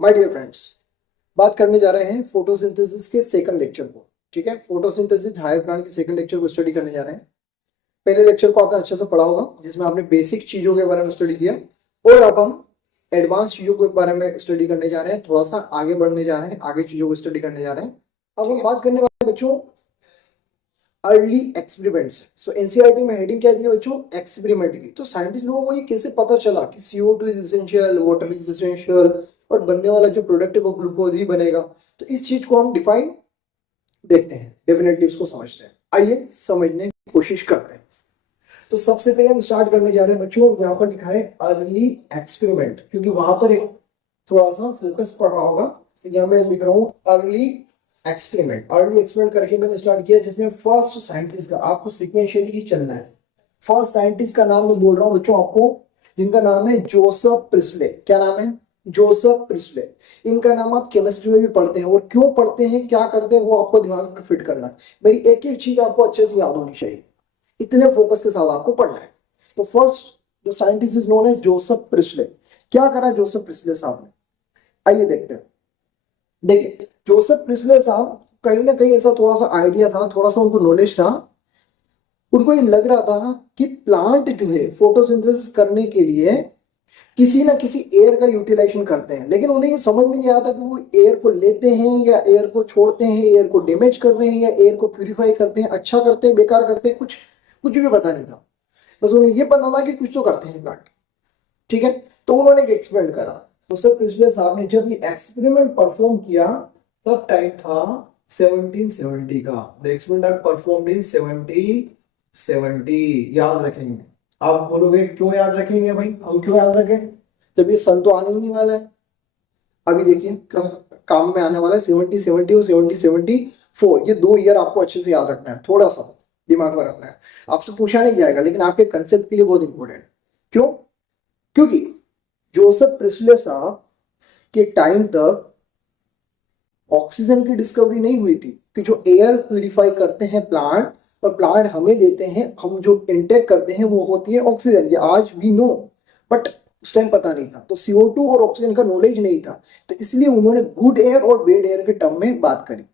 My dear friends, बात करने जा रहे हैं फोटोसिंथेसिस के सेकंड लेक्चर को। ठीक है, फोटोसिंथेसिस हायर प्लांट के सेकंड लेक्चर को स्टडी करने जा रहे हैं। पहले लेक्चर को आपने अच्छे से पढ़ा होगा जिसमें आपने बेसिक चीजों के बारे में स्टडी किया, और अब हम एडवांस चीजों के बारे में स्टडी करने जा रहे हैं। थोड़ा सा आगे बढ़ने जा रहे हैं, आगे चीजों को स्टडी करने जा रहे हैं। अब हम बात करने वाले हैं बच्चों अर्ली एक्सपेरिमेंट्स। सो एनसीईआरटी में हेडिंग क्या दी है बच्चों? एक्सपेरिमेंट की। तो साइंटिस्ट लोगों को ये कैसे पता चला कि CO2 is essential, water is essential, और बनने वाला जो प्रोडक्ट है वो ग्लूकोज ही बनेगा। तो इस चीज को हम डिफाइन देखते हैं, डेफिनेटली उसको समझते हैं। आइए समझने की कोशिश करते हैं। तो सबसे पहले हम स्टार्ट करने जा रहे हैं बच्चों, यहाँ पर लिखा है अर्ली एक्सपेरिमेंट, क्योंकि वहां पर एक थोड़ा सा फोकस पड़ रहा होगा। तो यहाँ मैं लिख रहा हूँ अर्ली एक्सपेरिमेंट। अर्ली एक्सपेरिमेंट करके मैंने स्टार्ट किया, जिसमें फर्स्ट साइंटिस्ट का आपको सीक्वेंशियली ही चलना है। फर्स्ट साइंटिस्ट का नाम मैं बोल रहा हूँ बच्चों आपको, जिनका नाम है जोसेफ प्रिस्ले। क्या नाम है? Joseph Presley. इनका नाम आप केमिस्ट्री में भी पढ़ते हैं, और क्यों पढ़ते हैं, क्या करते हैं, वो आपको दिमाग में फिट करना है। मेरी एक एक चीज आपको अच्छे से याद होनी चाहिए, इतने फोकस के साथ आपको पढ़ना है। तो first the scientist is known as Joseph Priestley. क्या करा जोसेफ प्रिस्ले साहब ने? आइए देखते हैं। देखिए, जोसेफ प्रिस्ले साहब कहीं ना कहीं ऐसा थोड़ा सा आइडिया था, थोड़ा सा उनको नॉलेज था। उनको ये लग रहा था कि प्लांट जो है फोटोसिंथेसिस करने के लिए किसी ना किसी एयर का यूटिलाइजेशन करते हैं, लेकिन उन्हें ये समझ में नहीं आ रहा था कि वो एयर को लेते हैं या एयर को छोड़ते हैं, एयर को डैमेज कर रहे हैं या एयर को प्यूरिफाई करते हैं, अच्छा करते हैं, बेकार करते हैं, कुछ कुछ भी पता नहीं था। बस उन्हें ये पता था कि कुछ तो करते हैं प्लांट। ठीक है, तो उन्होंने एक एक्सपेरिमेंट करा। तो सर प्रिस्ले साहब ने जब ये एक्सपेरिमेंट परफॉर्म किया, तब टाइम था 1770 का। The experiment performed in 1770। याद रखेंगे। आप बोलोगे क्यों याद रखेंगे भाई? हम क्यों याद रखें जब ये सन तो आने ही नहीं वाला है। अभी देखिए काम में आने वाला है 1770 और 1774। ये 2 ईयर आपको अच्छे से याद रखना है, थोड़ा सा दिमाग में रखना है। आपसे पूछा नहीं जाएगा, लेकिन आपके कंसेप्ट के लिए बहुत इंपॉर्टेंट है। क्यों? क्योंकि जोसेफ प्रिस्ले साहब के टाइम तक ऑक्सीजन की डिस्कवरी नहीं हुई थी, कि जो एयर प्यूरिफाई करते हैं प्लांट, और प्लांट हमें देते हैं, हम जो इंटेक करते हैं वो होती है ऑक्सीजन। ये आज भी नो, बट उस टाइम पता नहीं था। तो CO2 और ऑक्सीजन का नॉलेज नहीं था, तो इसलिए उन्होंने गुड एयर और बैड एयर के टर्म में बात करी।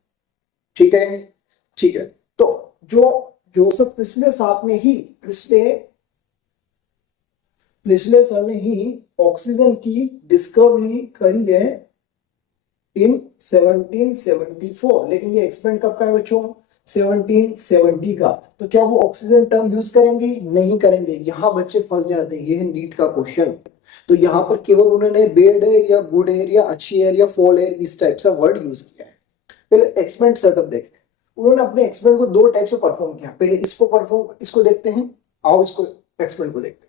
ठीक है, ठीक है। तो जो जोसेफ प्रिस्ले साहब ने ही प्रिस्ले सर ने ही ऑक्सीजन की डिस्कवरी करी है इन 1774। लेकिन ये एक्सपेरिमेंट कब का है बच्चों? 1770 का। तो क्या वो ऑक्सीजन टर्म यूज करेंगे? नहीं करेंगे। यहां बच्चे फंस जाते हैं, ये है नीट का क्वेश्चन। तो यहाँ पर केवल उन्होंने बेड एयर या गुड एयर या अच्छी एयर या फॉल एयर इस टाइप से वर्ड यूज किया है। पहले एक्सपेरिमेंट सेटअप देखते हैं। उन्होंने अपने एक्सपेरिमेंट को 2 टाइप से परफॉर्म किया। पहले इसको देखते हैं। आओ इसको एक्सपेरिमेंट को देखते हैं।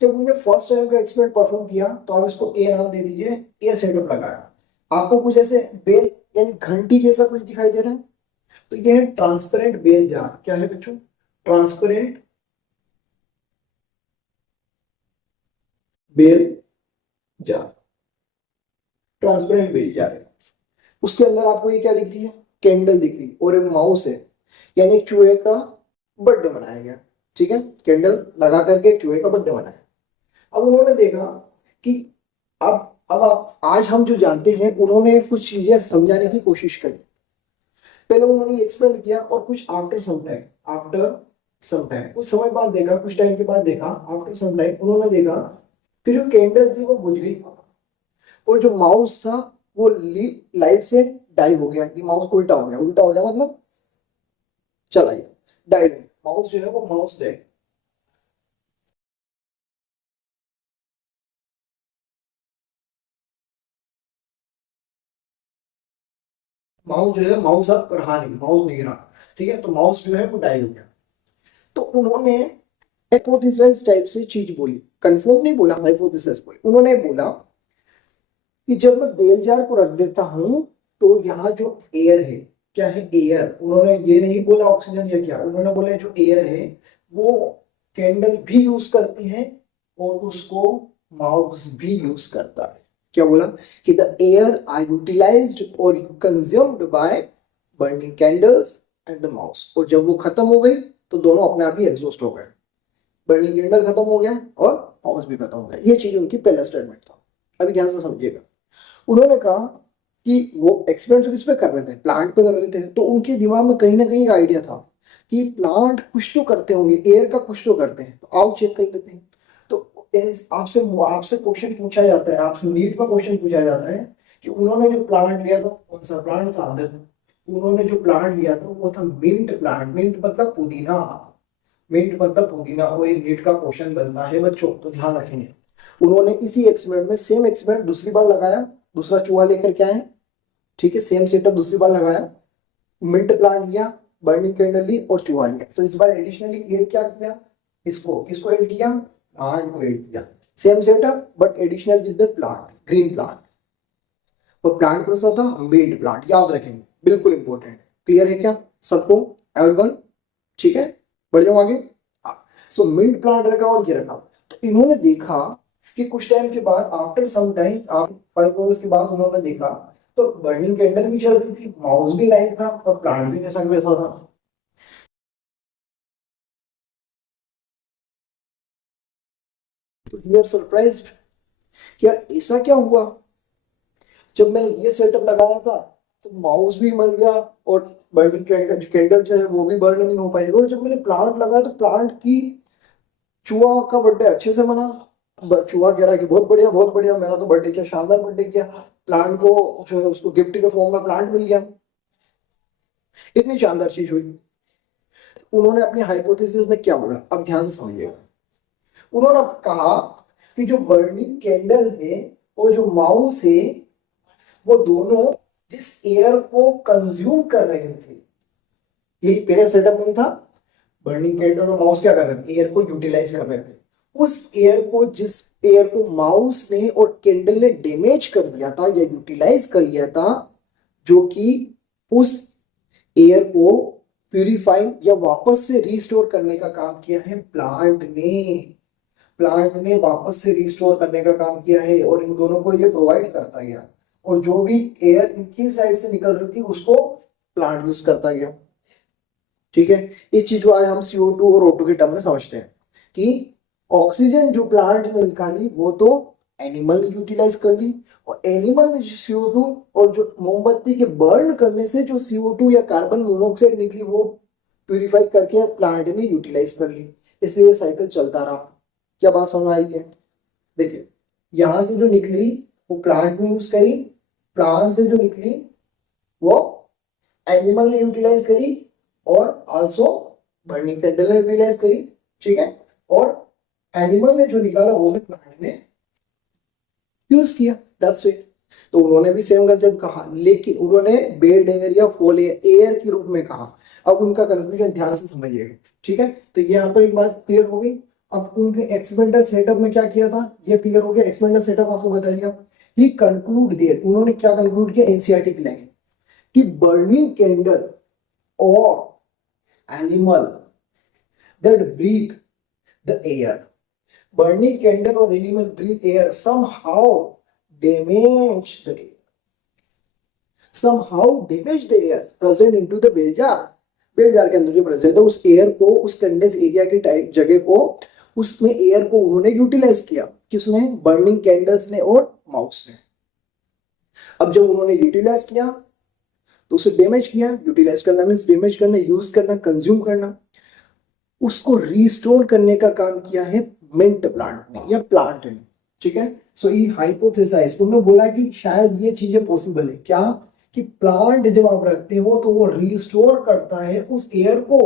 जब उन्होंने फर्स्ट टाइम का एक्सपेरिमेंट परफॉर्म किया, तो आप इसको ए नाम दे दीजिए। ए सेटअप लगाया। आपको कुछ ऐसे बेल यानी घंटी जैसा कुछ दिखाई दे रहा है, तो ये है ट्रांसपेरेंट बेल जार। क्या है बच्चों? Transparent bell jar. Transparent bell jar है। उसके अंदर आपको ये क्या दिख रही है? कैंडल दिख रही है, और एक माउस है, यानी एक चूहे का बर्थडे मनाया गया। ठीक है, कैंडल लगा करके एक चूहे का बर्थडे मनाया। अब उन्होंने देखा कि अब आप आज हम जो जानते हैं, उन्होंने कुछ चीजें समझाने की कोशिश करी। पहले उन्होंने एक्सपेरिमेंट किया, और कुछ आफ्टर सम टाइम कुछ समय बाद देखा, कुछ टाइम के बाद देखा, आफ्टर सम टाइम उन्होंने देखा कि जो कैंडल थी वो बुझ गई, और जो माउस था वो लाइफ से डाई हो गया। ये माउस उल्टा हो गया। उल्टा हो गया मतलब चला गया, डाई। माउस जो है वो माउस डाई। माउस जो है, माउस अब रहा नहीं, माउस नहीं रहा। ठीक है, तो माउस जो है वो डाई हो गया। तो उन्होंने हाइपोथेसिस टाइप से चीज बोली, कंफर्म नहीं बोला, हाइपोथेसिस बोली। उन्होंने बोला कि जब मैं बेल जार को रख देता हूं, तो यहाँ जो एयर है, क्या है? एयर। उन्होंने ये नहीं बोला ऑक्सीजन या क्या, उन्होंने बोला जो एयर है वो कैंडल भी यूज करती है, और उसको माउस भी यूज करता है। क्या बोला? कि द एयर आई यूटिलाइज्ड और consumed by burning candles and the mouse. और जब वो खत्म हो गई, तो दोनों अपने आप ही एग्जॉस्ट हो गए। बर्निंग कैंडल खत्म हो गया और माउस भी खत्म हो गया। ये चीज उनकी पहला स्टेटमेंट था। अभी ध्यान से समझिएगा। उन्होंने कहा कि वो एक्सपेरिमेंट तो किस पे कर रहे थे, प्लांट पे कर रहे थे, तो उनके दिमाग में कहीं ना कहीं एक आइडिया था कि प्लांट कुछ तो करते होंगे, एयर का कुछ तो करते हैं, तो आओ चेक कर लेते हैं। तो आपसे आपसे क्वेश्चन पूछा जाता है, आपसे नीट में क्वेश्चन पूछा जाता है कि उन्होंने जो प्लांट लिया था कौन सा प्लांट था, उन्होंने जो प्लांट लिया था वो था मिंट प्लांट। मिंट मतलब पुदीना, मिंट मतलब पुदीना, और ये नीट का क्वेश्चन बनता है बच्चों, तो ध्यान रखेंगे। उन्होंने इसी एक्सपेरिमेंट में सेम एक्सपेरिमेंट दूसरी बार लगाया, दूसरा चूहा लेकर के आए, ठीक है, सेम सेटअप दूसरी बार लगाया, मिंट प्लांट लिया, बर्निंग कैंडल ली और चूहा लिया। तो इस बार एडिशनली ऐड क्या किया, इसको किसको ऐड किया, प्लांट को ऐड किया। Same setup but additional with the plant, green plant. और प्लांट कौन सा था, मिंट प्लांट, याद रखेंगे, बिल्कुल इंपॉर्टेंट है। क्लियर है क्या सबको, एवरीवन, ठीक है, बढ़ जाओ आगे। सो मिंट प्लांट रखा और ये रखा। तो इन्होंने देखा कि कुछ टाइम के बाद, आफ्टर सम टाइम, 5 आवर्स के बाद उन्होंने देखा तो बर्निंग कैंडल भी चल रही थी, माउस भी लाइट था और प्लांट भी जैसा वैसा था। तो वी आर सरप्राइज्ड कि यार ऐसा क्या हुआ, जब मैंने ये सेटअप लगाया था तो माउस भी मर गया और बर्निंग कैंडल, कैंडल जो है वो भी बर्न नहीं हो पाई, और जब मैंने प्लांट लगाया तो प्लांट की, चूहा का बर्थडे अच्छे से मना। चूहा कह रहा है कि बहुत बढ़िया बहुत बढ़िया, मेरा तो बर्थडे किया, शानदार बर्थडे किया, प्लांट को जो है उसको गिफ्ट के फॉर्म में प्लांट मिल गया, इतनी शानदार चीज हुई। उन्होंने अपनी हाइपोथेसिस में क्या बोला, अब ध्यान से समझिएगा। उन्होंने कहा कि जो बर्निंग कैंडल है और जो माउस है वो दोनों जिस एयर को कंज्यूम कर रहे थे, यही पहले सेटअप में था, बर्निंग कैंडल और माउस क्या कर रहे थे, एयर को यूटिलाइज कर रहे थे। उस एयर को, जिस एयर को माउस ने और कैंडल ने डैमेज कर दिया था या यूटिलाइज कर लिया था, जो कि उस एयर को प्यूरिफाई या वापस से रिस्टोर करने का काम किया है प्लांट ने। प्लांट ने वापस से रिस्टोर करने का काम किया है और इन दोनों को ये प्रोवाइड करता गया, और जो भी एयर इनकी साइड से निकल रही थी उसको प्लांट यूज करता गया। ठीक है, इस चीज को आज हम CO2 और O2 के टर्म में समझते हैं कि ऑक्सीजन जो प्लांट ने निकाली वो तो एनिमल ने यूटिलाइज कर ली, और एनिमल में CO2 और जो मोमबत्ती के बर्न करने से जो CO2 या कार्बन मोनोऑक्साइड निकली वो प्यूरिफाई करके प्लांट ने यूटिलाइज कर ली, इसलिए ये साइकिल चलता रहा। क्या बात समझ आ रही है, देखिए यहां से जो निकली वो प्लांट ने यूज करी, प्लांट से जो निकली वो एनिमल ने यूटिलाइज करी, और आल्सो बर्निंग कैंडल ने यूटिलाइज करी, ठीक है, और एनिमल ने जो निकाला वो भी प्लांट ने यूज किया, दैट्स इट। तो उन्होंने भी सेम कंसेप्ट कहा, लेकिन उन्होंने बेड एयर या फॉल एयर के रूप में कहा। अब उनका कंक्लूजन ध्यान से समझिएगा, ठीक है। तो यहाँ पर एक बात क्लियर हो गई। अब उनके एक्सपेरिमेंटल सेटअप में क्या किया था ये क्लियर हो गया, एक्सपेरिमेंटल सेटअप आपको बता दिया। ही कंक्लूड देयर, उन्होंने क्या कंक्लूड किया, एनसीईआरटी की लाइन कि बर्निंग कैंडल और animal that breathe the air, burning candle or animal breathe air somehow damage the air, somehow damage the air present into the bell jar। Bell jar के अंदर जो present है उस air को, उस condense area की type जगह को, उसमें एयर को उन्होंने यूटिलाइज किया, किसने, बर्निंग कैंडल्स ने और माउस ने। अब जब उन्होंने यूटिलाइज किया तो उसे डैमेज किया, यूटिलाइज करना मीन्स डैमेज करना, यूज करना, कंज्यूम करना, उसको रिस्टोर करने का काम किया है मिंट प्लांट ने या प्लांट ने, ठीक है। सो ये हाइपोथेसाइज, उन्होंने बोला कि शायद ये चीजें पॉसिबल है, क्या, कि प्लांट जब आप रखते हो तो वो रिस्टोर करता है उस एयर को,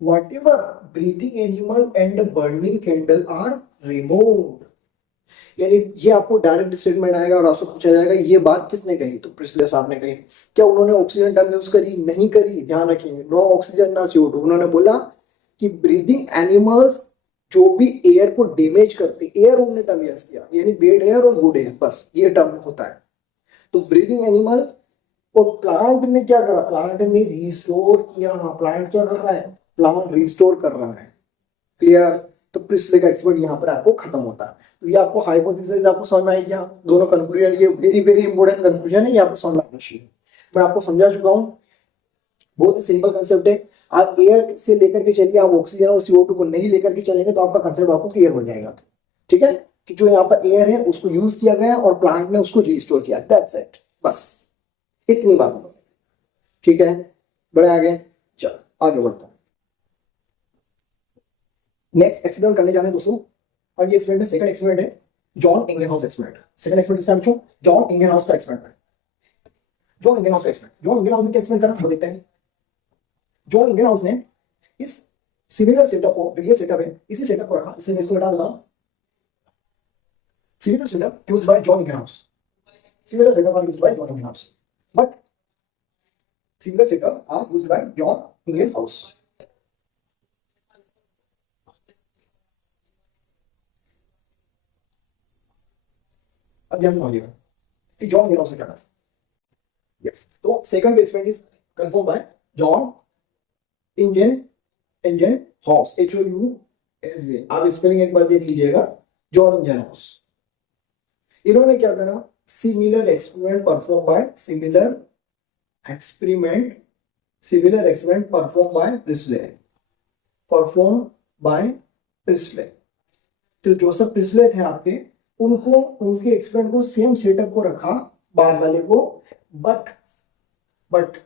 whatever breathing animal and burning candle are removed. यानी ये आपको डायरेक्ट स्टेटमेंट आएगा और आपसे पूछा जाएगा ये बात किसने कही, तो प्रिस्ले साहब ने कही। क्या उन्होंने ऑक्सीजन टर्म यूज करी, नहीं करी, ध्यान रखेंगे, नो ऑक्सीजन ना CO2। उन्होंने बोला कि ब्रीदिंग एनिमल्स जो भी एयर को डैमेज करते, एयर उन्होंने टर्म यूज किया, यानी बेड एयर और गुड एयर, बस ये टर्म होता है। तो ब्रीदिंग एनिमल और प्लांट ने क्या करा, प्लांट ने रिस्टोर किया। हाँ, प्लांट क्या कर रहा है, प्लांट रिस्टोर कर रहा है, क्लियर। तो प्रिस्ले का एक्सपर्ट यहाँ पर आपको खत्म होता है। तो ये आपको हाइपोथेसिस आपको समझ में आई क्या, दोनों कंक्लूजन, ये वेरी वेरी इंपॉर्टेंट कंक्लूजन है, ये आपको समझ में आना चाहिए। मैं आपको समझा चुका हूँ, बहुत ही सिंपल कंसेप्ट है। आप एयर से लेकर के चलिए, आप ऑक्सीजन और CO2 को नहीं लेकर के चलेंगे तो आपका कंसेप्ट आपको क्लियर हो जाएगा, ठीक है। कि जो यहाँ पर एयर है उसको यूज किया गया और प्लांट ने उसको रिस्टोर किया, दैट्स इट, बस इतनी बात है। ठीक है, बड़े आगे, चलो आगे बढ़ता है। नेक्स्ट एक्सपेरिमेंट करने जाने दोस्तों, और ये एक्सपेरिमेंट सेकंड एक्सपेरिमेंट है, जॉन इंगेनहाउस एक्सपेरिमेंट। सेकंड एक्सपेरिमेंट किसका बच्चों? जॉन इंगेनहाउस का एक्सपेरिमेंट है। जॉन इंगेनहाउस का एक्सपेरिमेंट, जॉन इंगेनहाउस ने क्या एक्सपेरिमेंट करा वो देखते हैं। जॉन इंगेनहाउस ने इस सिमिलर सेटअप को, जो ये सेटअप है, इसी सेटअप को रखा, इसलिए मैं इसको हटा देता हूं। Similar setup used by John Ingenhousz, similar setup are used by John Ingenhousz, but similar setup are used by John Ingenhousz. अब ध्यान से समझिएगा कि जॉन इंगेनहाउस ने क्या करा। Yes. तो second experiment is confirm by John Ingenhousz, HOUSE, आप स्पेलिंग एक बार देख लीजिएगा, जॉन इंगेनहाउस। इन्होंने क्या करा, similar experiment perform by Priestley, तो जोसेफ प्रिस्ले थे आपके, उनको उनके एक्सपेरिमेंट को सेम सेटअप को रखा बाद वाले को, बट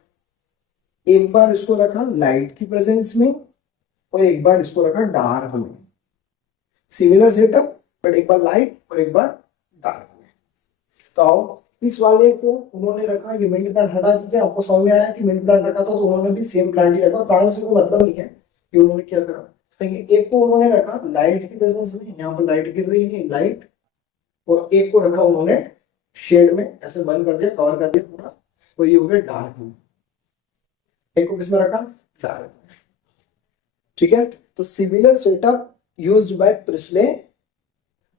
एक बार इसको रखा लाइट की प्रेजेंस में और एक बार इसको रखा डार्क में। सिमिलर सेटअप बट एक बार लाइट और एक बार डार्क में। तो इस वाले को उन्होंने रखा, ये मिनी प्लांट हटा दीजिए, आपको समझ में आया कि मिनी प्लांट रखा था तो उन्होंने भी सेम प्लांट ही रखा, प्लांट से कोई मतलब नहीं है कि उन्होंने क्या करा। देखिए एक को उन्होंने रखा लाइट की प्रेजेंस में, यहाँ पर लाइट गिर रही है लाइट, और एक को रखा उन्होंने शेड में, ऐसे बंद कर दिया, कवर कर दिया पूरा, और ये हो गया डार्क में। एक को किसमें रखा? डार्क में। ठीक है, तो similar setup used bye Presley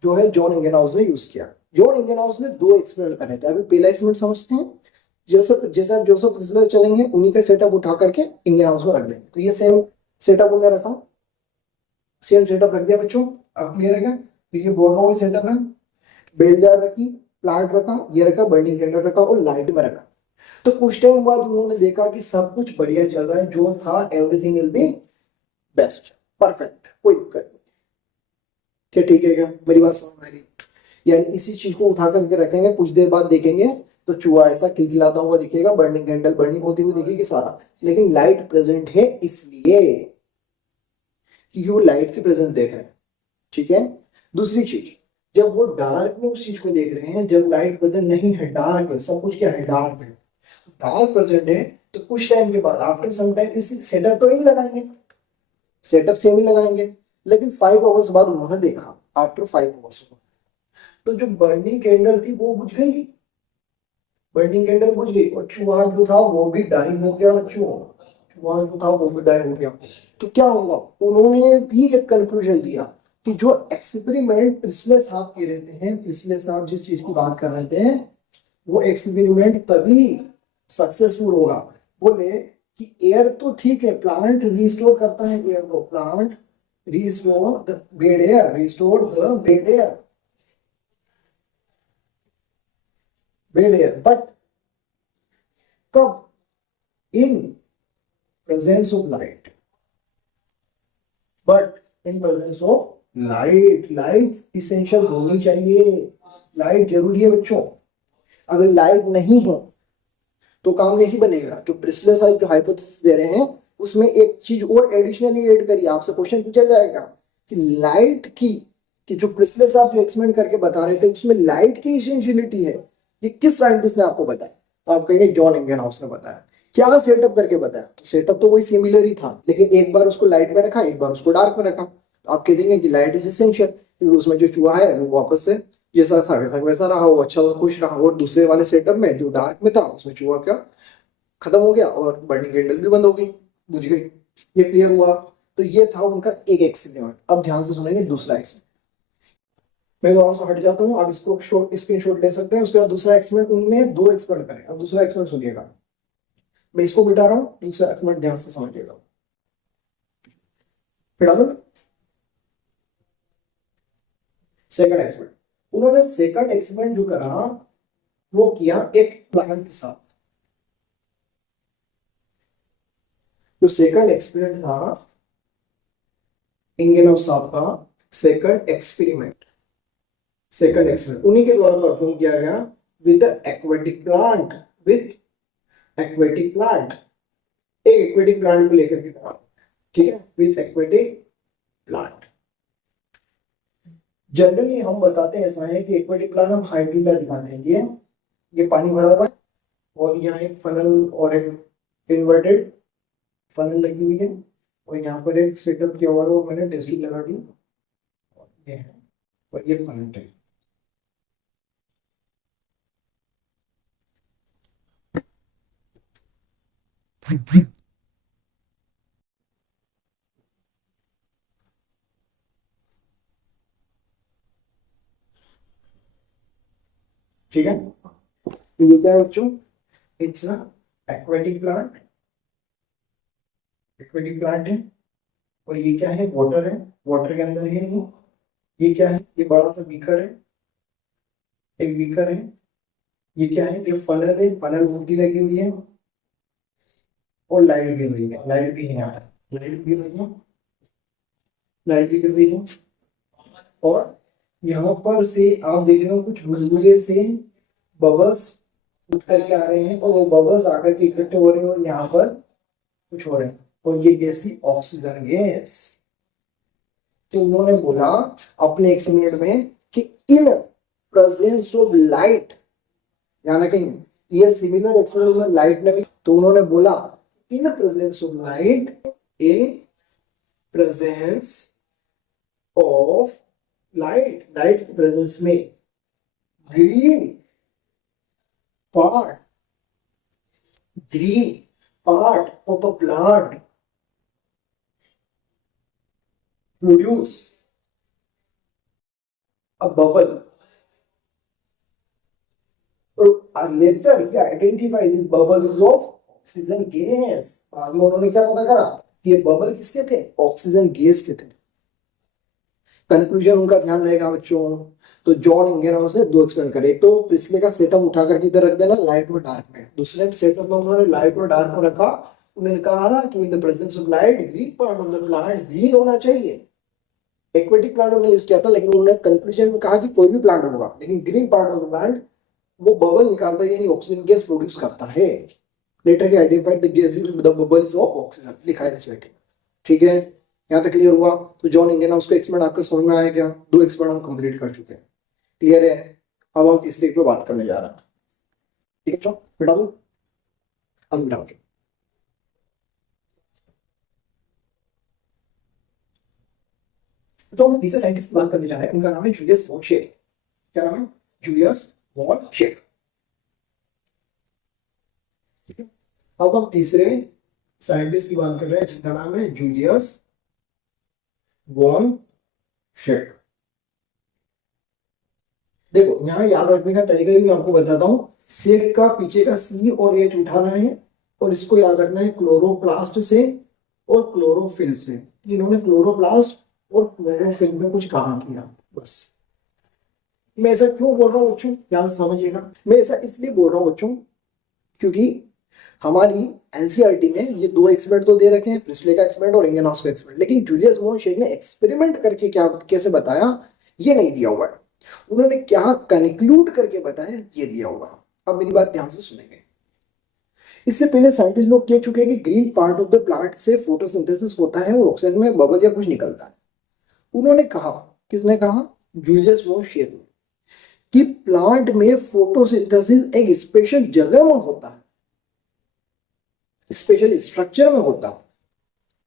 जो है जॉन इंगेनहाउस ने यूज किया। जॉन इंगेनहाउस ने दो एक्सपेरिमेंट करे थे, अभी पहला एक्सपेरिमेंट समझते हैं। जैसे जोसेफ प्रिस्ले चलेंगे उन्हीं का सेटअप उठा करके इंगेनहाउस में रख देंगे। तो ये सेम सेटअप उन्होंने रखा, सेम सेटअप रख दिया बच्चों, अब क्लियर है क्या? तो ये बोर्नो सेटअप है, बेल जार रखी, प्लांट रखा, ये रखा, बर्निंग कैंडल रखा और लाइट में रखा। तो कुछ टाइम बाद उन्होंने देखा कि सब कुछ बढ़िया चल रहा है, जो था everything will be best, perfect, कोई दिक्कत नहीं। क्या ठीक है क्या? मेरी बात समझ में आ रही? यानी इसी चीज को उठा करके रखेंगे, कुछ देर बाद देखेंगे तो चूहा ऐसा खिलखिलाता हुआ दिखेगा, बर्निंग कैंडल बर्निंग होती हुई दिखेगी सारा, लेकिन लाइट प्रेजेंट है इसलिए क्योंकि वो लाइट की प्रेजेंस देख रहे हैं। ठीक है, दूसरी चीज, जब वो डार्क में उस चीज को देख रहे हैं, जब लाइट प्रेजेंट नहीं है, डार्क है, सब कुछ क्या है? डार्क है, डार्क प्रेजेंट है, तो कुछ टाइम के बाद आफ्टर सम टाइम इसी सेटअप तो नहीं लगाएंगे, सेटअप सेम ही लगाएंगे, लेकिन 5 आवर्स बाद उन्होंने देखा, आफ्टर 5 आवर्स, तो जो बर्निंग कैंडल थी वो बुझ गई, बर्निंग कैंडल बुझ गई, और चूहा जो था वो भी डाई हो गया, चूहा जो था वो भी डाई हो गया। तो क्या होगा? उन्होंने भी एक कंक्लूजन दिया कि जो एक्सपेरिमेंट प्रिस्ले साहब के रहते हैं, प्रिस्ले साहब जिस चीज की बात कर रहे थे, वो एक्सपेरिमेंट तभी सक्सेसफुल होगा। बोले कि एयर तो ठीक है, प्लांट रिस्टोर करता है एयर को, plant restore the bad air, restore the bad air, but कब? In presence of light, but in presence of light, light essential होनी चाहिए, लाइट जरूरी है बच्चों। अगर लाइट नहीं है तो काम नहीं बनेगा। जो प्रिस्ले साहब जो हाइपोथेसिस दे रहे हैं उसमें एक चीज और एडिशनली ऐड करिए, आपसे क्वेश्चन पूछा जाएगा कि लाइट की, कि जो प्रिस्ले साहब जो एक्सपेरिमेंट करके बता रहे थे उसमें लाइट की एसेंशियलिटी है, ये किस साइंटिस्ट ने आपको बताया? तो आप कहेंगे जॉन इंगेनहाउस ने बताया। क्या सेटअप करके बताया? तो सेटअप तो वही सिमिलर ही था, लेकिन एक बार उसको लाइट में रखा, एक बार उसको डार्क में रखा। तो आप कह देंगे कि लाइट इज एसेंशियल, क्योंकि उसमें जो चूहा है वो वापस से जैसा था वैसा रहा, वो अच्छा खुश रहा। और दूसरे वाले सेटअप में जो डार्क में था उसमें चूहा क्या खत्म हो गया और बर्निंग कैंडल भी बंद हो गई, बुझ गई। ये क्लियर हुआ? तो ये था उनका एक एक्सपेरिमेंट। अब ध्यान से सुनेंगे दूसरा एक्सपेरिमेंट। मैं थोड़ा सा हट जाता हूँ, आप इसको स्क्रीनशॉट ले सकते हैं। उसके बाद दूसरा एक्सपेरिमेंट, उन्होंने 2 एक्सपेरिमेंट करे। अब दूसरा एक्सपेरिमेंट सुनिएगा, मैं इसको बिठा रहा हूँ, दूसरा एक्सपेरिमेंट ध्यान से समझिएगा। बिठा दो। सेकंड एक्सपेरिमेंट, उन्होंने सेकंड एक्सपेरिमेंट जो करा वो किया एक प्लांट के साथ। जो सेकंड एक्सपेरिमेंट था इंगेनहाउस साहब का सेकंड एक्सपेरिमेंट, सेकंड एक्सपेरिमेंट उन्हीं के द्वारा परफॉर्म किया गया with aquatic plant, with aquatic plant, एक एक्वेटिक प्लांट को लेकर के था, ठीक है, विथ एक्वेटिक प्लांट। जनरली हम बताते हैं ऐसा है कि एक्वेटिक प्लांट हम हाइड्रिला दिखाते हैं, ये पानी भरा हुआ है और यहाँ एक फनल और एक इन्वर्टेड फनल लगी हुई है और यहाँ पर एक सेटअप किया हुआ है और मैंने टेस्ट ट्यूब लगा दी और ये फनल है। ठीक है, तो ये क्या है बच्चों, इट्स ना एक्वेटिक प्लांट, एक्वेटिक प्लांट है और ये क्या है, वाटर है, वाटर के अंदर है ये क्या है, ये बड़ा सा बीकर है, एक बीकर है, ये क्या है, ये फनल है, फनल मूर्ति लगी हुई है और लाइट गिर रही है, लाइट भी है यहाँ पर, लाइट गिर रही है, लाइट भी गिर रही है और यहाँ पर से आप देख रहे हो कुछ बुलबुले से बबल्स उठ करके आ रहे हैं और वो बबल्स आकर के इकट्ठे हो रहे हैं और यहाँ पर कुछ हो रहे हैं और ये गैस थी ऑक्सीजन गैस। तो उन्होंने बोला अपने एक्सपेरिमेंट में कि इन प्रेजेंस ऑफ लाइट, ध्यान रखेंगे ये सिमिलर एक्सपेरिमेंट में लाइट ने भी, तो उन्होंने बोला इन presence of light, in presence of light, light की प्रेजेंस में green part, green part of a plant produce a bubble. So later he identifies this bubble is of oxygen gas. बाद में उन्होंने क्या पता करा कि ये बबल किसके थे, ऑक्सीजन गैस के थे। कंक्लूजन उनका ध्यान रहेगा बच्चों, तो जॉन इंगेनहाउस ने दो एक्सपेरिमेंट करे, एक तो प्रिस्ले का सेटअप उठा करके इधर रख देना लाइट और डार्क में, दूसरे सेटअप में उन्होंने लाइट और डार्क में रखा, उन्होंने कहा ना कि in the presence of light green part of the plant green होना चाहिए। एक्वेटिक प्लांट उन्होंने यूज किया था लेकिन उन्होंने कंक्लूजन में कहा कि कोई भी प्लांट होगा लेकिन green part of the plant वो बबल निकालता है यानी ऑक्सीजन गैस प्रोड्यूस करता है। लेटर ही identified the gas with the bubbles of oxygen, लिखा है इस राइटिंग। ठीक है, यहाँ तक क्लियर हुआ। तो जॉन इंगेनहाउस का एक्सपेरिमेंट आपको समझ में आया क्या, दो एक्सपेरिमेंट हम कंप्लीट कर चुके हैं, क्लियर है। अब हम तीसरे पे बात करने जा रहे हैं, ठीक है, चलो बिठा दो, अब बिठाओ। तो हम तीसरे साइंटिस्ट की बात करने जा रहे हैं, उनका नाम है जूलियस वॉन शेर। क्या नाम है, जूलियस वॉन शेर। ठीक है, अब हम तीसरे साइंटिस्ट की बात कर रहे हैं जिनका नाम है जूलियस वॉन शेर। देखो यहाँ याद रखने का तरीका भी मैं आपको बताता हूँ, सेक का पीछे का सी और एच उठाना है और इसको याद रखना है क्लोरोप्लास्ट से और क्लोरोफिल से। इन्होंने क्लोरोप्लास्ट और क्लोरोफिल में कुछ काम किया, बस। मैं ऐसा क्यों बोल रहा हूँ बच्चों, ध्यान से समझिएगा। मैं ऐसा इसलिए बोल रहा हूँ बच्चों क्योंकि हमारी एनसीईआरटी में ये दो एक्सपेरिमेंट तो दे रखे हैं, प्रिस्ले का एक्सपेरिमेंट और इंगेनहाउस का एक्सपेरिमेंट, लेकिन जूलियस वॉन शेर ने एक्सपेरिमेंट करके क्या कैसे बताया ये नहीं दिया हुआ है। उन्होंने क्या कंक्लूड करके बताया ये दिया होगा। अब मेरी बात ध्यान से सुनेंगे। इससे पहले साइंटिस्ट लोग कह चुके हैं कि green part of the plant से फोटोसिंथेसिस होता है और ऑक्सीजन में बबल या कुछ निकलता है। उन्होंने कहा, किसने कहा, जूलियस वॉन शेर ने, कि प्लांट में फोटोसिंथेसिस एक स्पेशल जगह में होता है, स्पेशल स्ट्रक्चर में होता है।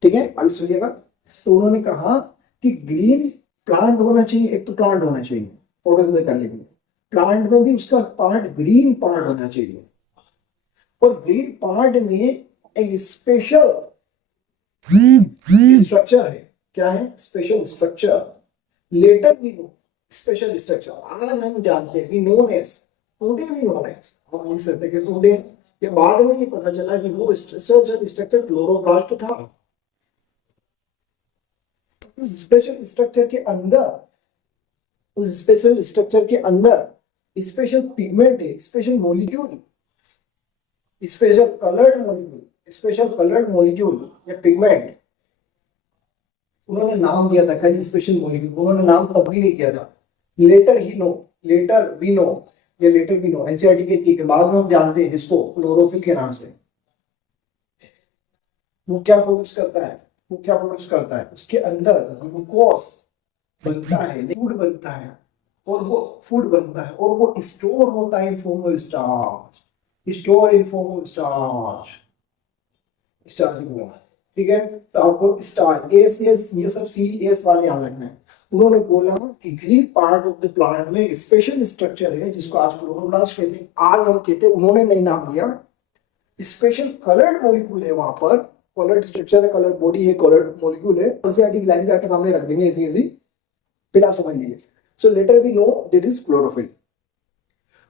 ठीक है, अभी सुनिएगा। तो उन्होंने कहा कि ग्रीन प्लांट होना चाहिए, एक तो प्लांट होना चाहिए फोटोसिंथेसिस करने के लिए, प्लांट में भी उसका पार्ट ग्रीन पार्ट होना चाहिए और ग्रीन पार्ट में एक स्पेशल स्ट्रक्चर है। क्या है, स्पेशल स्ट्रक्चर। लेटर भी नो स्पेशल स्ट्रक्चर, आज हम जानते हैं कि नोन एज, टुडे भी नोन एज, हम नहीं सकते कि टुडे, ये बाद में ये पता चला कि वो स्ट्रक्चर क्लोरोप्लास्ट था। स्पेशल स्ट्रक्चर के अंदर, उस स्पेशल स्ट्रक्चर के अंदर स्पेशल पिगमेंट है, special molecule, special coloured molecule, special coloured molecule या पिगमेंट। उन्होंने नाम दिया था क्या, स्पेशल मॉलिक्यूल, उन्होंने नाम तब भी नहीं किया था, लेटर ही नो, लेटर वी नो, ये लेटर वी नो एनसीईआरटी कहती है कि बाद में हम जानते हैं जिसको क्लोरोफिल के नाम से। वो क्या प्रोड्यूस करता है, वो क्या प्रोड्यूस करता है, उसके अंदर ग्लूकोज बनता है, फूड बनता है, और वो फूड बनता है और वो स्टोर होता है in form of starch, store in form of starch, starch हुआ। ठीक है, तो आपको स्टार्च एस एस ये सब सी एस वाले याद रखना है। उन्होंने बोला कि green part of the plant में एक स्पेशल स्ट्रक्चर है जिसको आज क्लोरोप्लास्ट कहते हैं, आज हम कहते हैं, उन्होंने नई नाम दिया, स्पेशल कलर्ड मॉलिक्यूल है वहां पर, कलर्ड स्ट्रक्चर है, कलर्ड बॉडी है, कलर्ड मॉलिक्यूल है। एनसीईआरटी की लाइन आपके सामने रख देंगे ऐसी ऐसी, फिर आप समझ लीजिए। So later we know that is chlorophyll.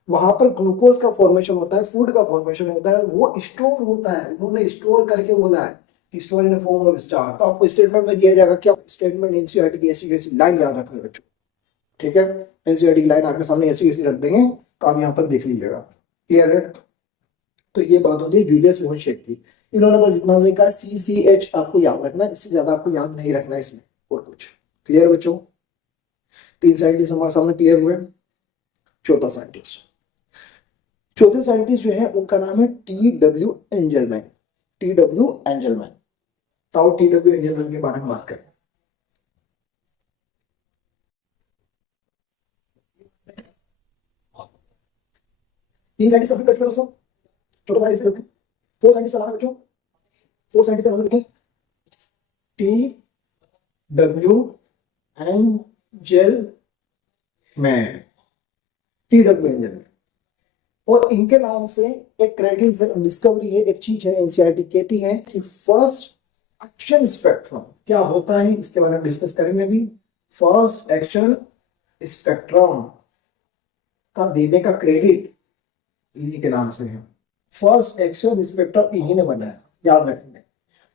वहां पर ग्लूकोज का फॉर्मेशन होता है, फूड का फॉर्मेशन होता है, वो स्टोर होता है, उन्होंने स्टोर करके बोला है कि store in form of star. तो आपको स्टेटमेंट में दिया जाएगा क्या, स्टेटमेंट एनसीईआरटी की ऐसी ऐसी लाइन याद रखना बच्चों। ठीक है, एनसीईआरटी की लाइन आपके सामने ऐसी ऐसी रख देंगे, तो आप यहाँ पर देख लीजिएगा। क्लियर है, तो ये बात होती है जूलियस वॉन शेक की। इन्होंने बस इतना से कहा CCH आपको याद रखना, इससे ज्यादा आपको याद नहीं रखना इसमें और कुछ। क्लियर बच्चों, 3 साइंटिस्ट हमारे सामने क्लियर हुए। चौथा साइंटिस्ट, चौथे साइंटिस्ट जो है उनका नाम है TW एंजलमैन, TW एंजलमैन। तो TW एंजलमैन के बारे में बात करें। तीन साइंटिस्ट कंप्लीट कर चुके दोस्तों, चौथा साइंटिस्ट करते हैं। 4 साइंटिस्ट का नाम है बच्चों, 4 साइंटिस्ट का नाम लिखें, TW एंजलमैन, TW एंजलमैन। और इनके नाम से एक क्रेडिट डिस्कवरी है, एक चीज है, एनसीईआरटी कहती है कि फर्स्ट एक्शन स्पेक्ट्रम क्या होता है, इसके बारे में डिस्कस करेंगे अभी। फर्स्ट एक्शन स्पेक्ट्रम का देने का क्रेडिट इन्हीं के नाम से है, फर्स्ट एक्शन स्पेक्ट्रम इन्हीं ने बनाया, याद रखेंगे।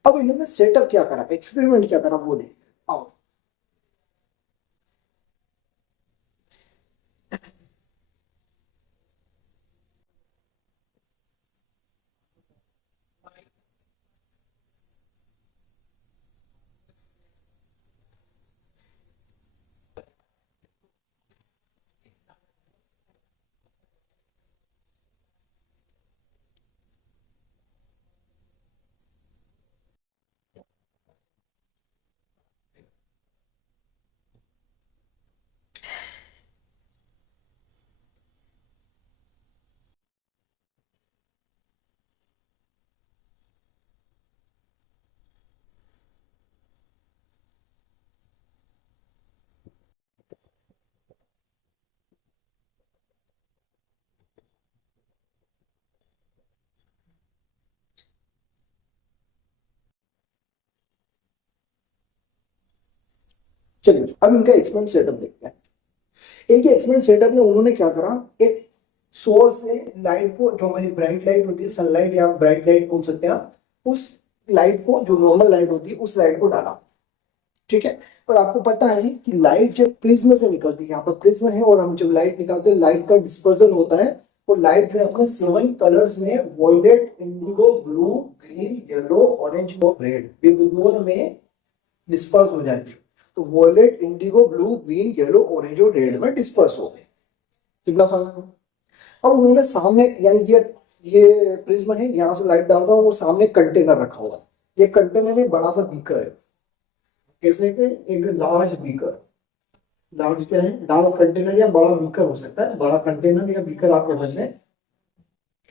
अब इन्होंने सेटअप क्या करा, एक्सपेरिमेंट क्या करा वो देखिए। आओ, चलिए अब इनका एक्सपेरिमेंट सेटअप देखते हैं। इनके एक्सपेरिमेंट सेटअप में उन्होंने क्या करा, एक सोर्स से लाइट को, जो हमारी ब्राइट लाइट होती है, सनलाइट या ब्राइट लाइट बोल सकते हैं आप, उस लाइट को, जो नॉर्मल लाइट होती है, उस लाइट को डाला। ठीक है, और आपको पता है कि लाइट जब प्रिज्म से निकलती है, यहाँ पर प्रिज्म है, और हम जब लाइट निकालते हैं लाइट का डिस्पर्जन होता है, और लाइट जो है अपने 7 कलर्स में, violet, indigo, blue, green, yellow, orange और रेड, ये विजुअल में डिस्पर्स हो जाती है। तो violet, indigo, blue, green, yellow, orange और रेड में डिस्पर्स हो गए। कितना समझ में। अब उन्होंने सामने, यानी ये प्रिज्म है, यहाँ से लाइट डाल रहा हूँ, और सामने कंटेनर रखा हुआ है। ये कंटेनर में बड़ा सा बीकर है, कैसे कि एक लार्ज बीकर, लार्ज क्या है, लार्ज कंटेनर या बड़ा बीकर हो सकता है, बड़ा कंटेनर या बीकर आप कह सकते हैं।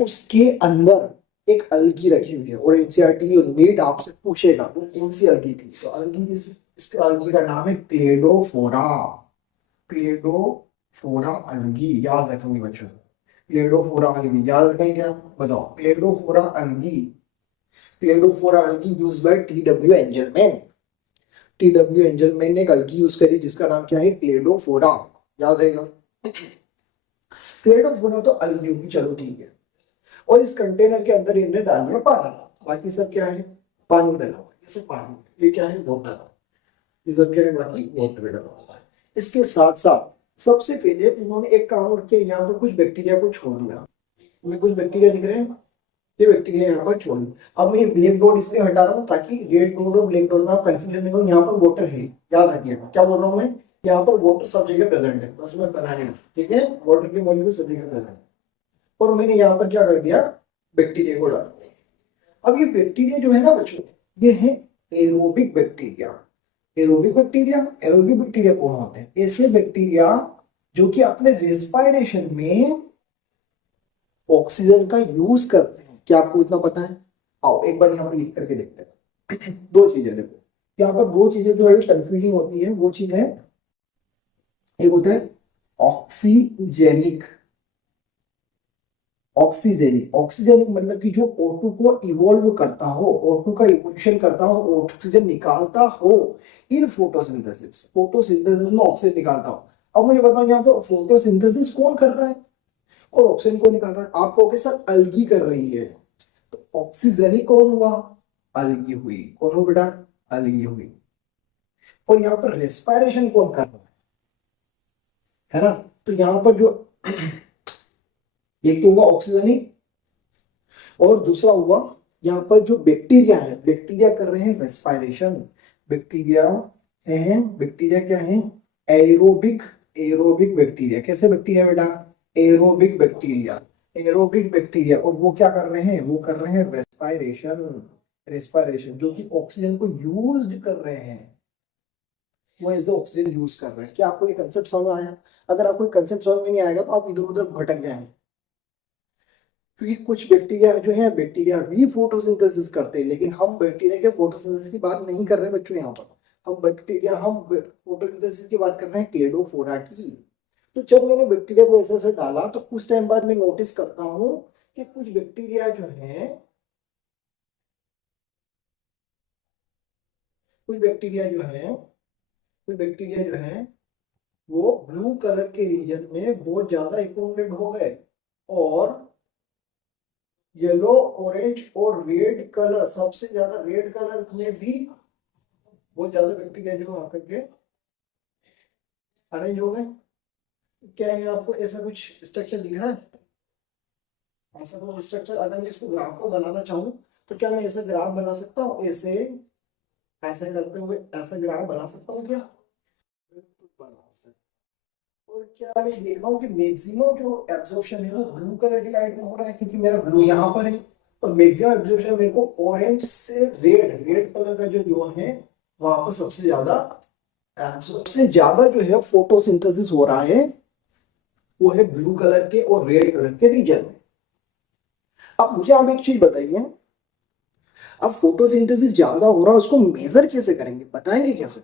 उसके अंदर एक अलगी रखी हुई है, और एनसीईआरटी नीट आपसे पूछेगा वो कौन सी अलगी थी। तो अलगी, इसके अलगी का नाम है क्लेडोफोरा, क्लेडोफोरा अलगी, याद रखेंगे बच्चों। क्लेडोफोरा अलगी याद रखेंगे क्या, बताओ। Cladophora algae, Cladophora algae use by TW Engelmann. TW Engelmann ने एक अलगी यूज करी जिसका नाम क्या है, क्लेडोफोरा, याद रहेगा। क्लेडोफोरा तो अलगी होगी, चलो ठीक है। और इस कंटेनर के अंदर इन्होंने डाल दिया पानी, बाकी सब क्या है, पानी डला हुआ, ये सब पानी, ये क्या है, वाटर, ये सब क्या है, बाकी वाटर डला हुआ है। इसके साथ साथ सबसे पहले उन्होंने एक काम किया, यहाँ पर कुछ बैक्टीरिया को छोड़ दिया। ये कुछ बैक्टीरिया दिख रहे हैं, ये बैक्टीरिया यहाँ पर छोड़ दिया। अब मैं ये ब्लैक डॉट इसलिए हटा रहा हूँ ताकि रेड डॉट और ब्लैक डॉट में आप कंफ्यूजन नहीं हो, यहाँ पर वाटर है, याद रखिएगा। क्या बोल रहा हूँ मैं, यहाँ पर वाटर सब जगह प्रेजेंट है, बस मैं बना नहीं, ठीक है, वाटर की मॉलिक्यूल सब जगह प्रेजेंट है। और मैंने यहाँ पर क्या कर दिया, बैक्टीरिया को डाल दिया। अब ये बैक्टीरिया जो है ना बच्चों, ये है aerobic bacteria. Aerobic bacteria, aerobic bacteria कौन होते हैं? ऐसे बैक्टीरिया जो कि अपने रेस्पिरेशन में ऑक्सीजन का यूज करते हैं। क्या आपको इतना पता है? आओ एक बार यहाँ पर लिख करके देखते हैं। दो चीजें देखो, यहाँ पर दो चीजें जो है कंफ्यूजिंग होती है, वो चीज है, एक होता है ऑक्सीजेनिक। ऑक्सीजेनिक, ऑक्सीजेनिक मतलब कि जो O2 को इवॉल्व करता हो, O2 का इवोल्यूशन करता हो, ऑक्सीजन निकालता हो इन फोटोसिंथेसिस। फोटोसिंथेसिस में ऑक्सीजन निकालता हो। अब मुझे बताओ यहाँ पर फोटोसिंथेसिस कौन कर रहा है और ऑक्सीजन कौन निकाल रहा है? आप कहोगे सर अलगी कर रही है, तो ऑक्सीजनिक कौन हुआ? अलगी हुई। कौन हो बेटा? अलगी हुई। और यहाँ पर रेस्पिरेशन कौन कर रहा है ना? तो यहाँ पर जो एक तो हुआ ऑक्सीजनिक, और दूसरा हुआ यहाँ पर जो बैक्टीरिया है, बैक्टीरिया कर रहे हैं रेस्पिरेशन। बैक्टीरिया है, बैक्टीरिया क्या है? Aerobic, aerobic bacteria. कैसे बैक्टीरिया बेटा? Aerobic bacteria, aerobic bacteria. और वो क्या कर रहे हैं? वो कर रहे हैं रेस्पिरेशन। रेस्पिरेशन जो कि ऑक्सीजन को यूज कर रहे हैं, वो एज ऑक्सीजन यूज कर रहे हैं। क्या आपको ये कंसेप्ट समझ में आया? अगर आपको कंसेप्ट समझ में नहीं आएगा तो आप इधर उधर भटक जाएंगे, क्योंकि कुछ बैक्टीरिया जो है, बैक्टीरिया भी फोटोसिंथेसिस करते हैं, लेकिन हम बैक्टीरिया के फोटोसिंथेसिस की बात नहीं कर रहे बच्चों। यहाँ पर हम फोटोसिंथेसिस की बात कर रहे हैं क्लेडोफोरा की। तो जब मैंने बैक्टीरिया को ऐसे ऐसे डाला तो कुछ टाइम बाद मैं नोटिस करता हूँ कि कुछ बैक्टीरिया जो है, कुछ बैक्टीरिया जो है, कुछ बैक्टीरिया जो है वो ब्लू कलर के रीजन में बहुत ज्यादा एकोमोडेट हो गए, और येलो, ऑरेंज और रेड कलर, सबसे ज्यादा रेड कलर में भी बहुत ज्यादा बैक्टीरिया जो आकर के अरेंज हो गए। क्या है आपको ऐसा कुछ स्ट्रक्चर दिख रहा है? ऐसा कुछ स्ट्रक्चर, अगर मैं इसको ग्राफ को बनाना चाहूँ तो क्या मैं ऐसा ग्राफ बना सकता हूँ? ऐसे ऐसे करते हुए ऐसा ग्राफ बना सकता हूँ क्या? बना सकता। और क्या मैं देख रहा हूँ कि मैक्सिमम जो एब्जॉर्प्शन है वो ब्लू कलर की लाइट में हो रहा है, क्योंकि मेरा ब्लू यहाँ पर है, और मैक्सिमम एब्जॉर्प्शन मेरे को ऑरेंज से रेड, रेड कलर का जो है वहां पर सबसे ज्यादा जो है फोटोसिंथेसिस हो रहा है, वो है ब्लू कलर के और रेड कलर के रीजन में। अब मुझे आप एक चीज बताइए, अब फोटोसिंथेसिस ज्यादा हो रहा है, उसको मेजर कैसे करेंगे, बताएंगे कैसे?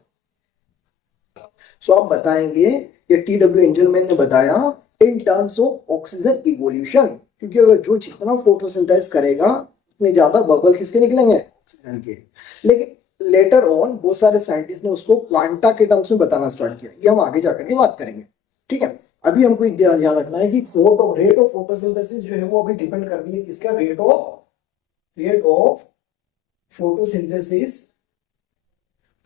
सो आप बताएंगे कि TW एंजलमैन ने बताया इन टर्म्स ऑफ ऑक्सीजन इवोल्यूशन, क्योंकि अगर जो जितना फोटोसिंथेसिस करेगा उतने ज्यादा बबल किसके निकलेंगे? ऑक्सीजन के। लेकिन लेटर ऑन बहुत सारे साइंटिस्ट ने उसको क्वांटा के टर्म्स में बताना स्टार्ट किया, ये हम आगे जाकर के बात करेंगे, ठीक है। अभी हमको ध्यान रखना है कि रेट ऑफ फोटोसिंथेसिस जो है वो अभी डिपेंड कर रही है किसका? Rate of photosynthesis.